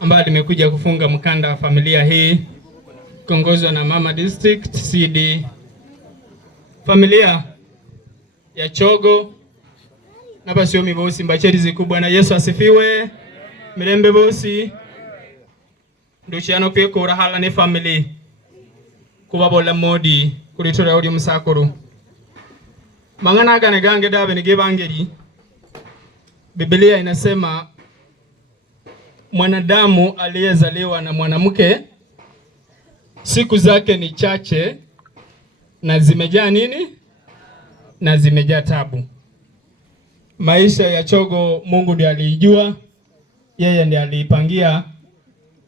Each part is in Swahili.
ambaye limekuja kufunga mkanda wa familia hii kiongozwa na Mama District CD, familia ya Chogo na basiomi bosi mbacheri zikubwa. Na Yesu asifiwe. Mirembe bosi nduchiano kweko urahala ne family kubabola modi kulitora uri musakuru mangana gane gange dabe ni gebangeri. Biblia inasema mwanadamu aliyezaliwa na mwanamke siku zake ni chache na zimejaa nini? Na zimejaa tabu. Maisha ya Chogo Mungu ndiye alijua, yeye ndiye alipangia,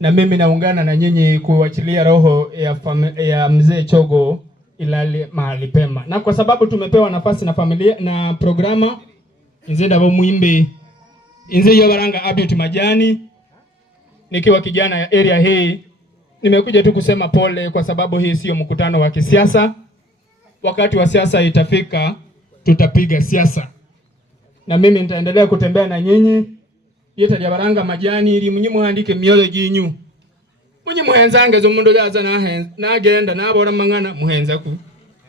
na mimi naungana na nyinyi kuachilia roho ya mzee Chogo ilale mahali pema. Na kwa sababu tumepewa nafasi na familia na programa nze ndabo muimbe nze yobaranga Abiut Majani, nikiwa kijana ya area hii, nimekuja tu kusema pole kwa sababu hii sio mkutano wa kisiasa. Wakati wa siasa itafika, tutapiga siasa. Na mimi nitaendelea kutembea na nyinyi. Yeta Jabaranga Majani ili munyi muhandike myoyo jinyu. Munyi muhenzange zo mundu gaza na agenda na abora mangana muhenzaku.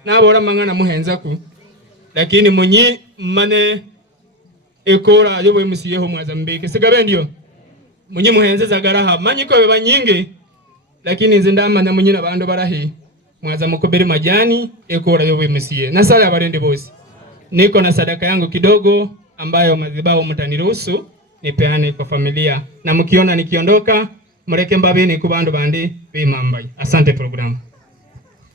Na abora mangana muhenzaku. Lakini munyi mmane ekora yobo musiyeho Mwazambike. Sigabe ndio. Munyi muhenzeza garaha manyiko beba nyingi. Lakini nzindama na munyi na bandu barahi Mwaza mukobere Majani ekora yobo musiye. Na sala barende bosi. Niko na sadaka yangu kidogo ambayo madhabahu mtaniruhusu nipeane kwa familia, na mkiona nikiondoka mureke mbabeni ku bandu bandi bimambai. Asante programu.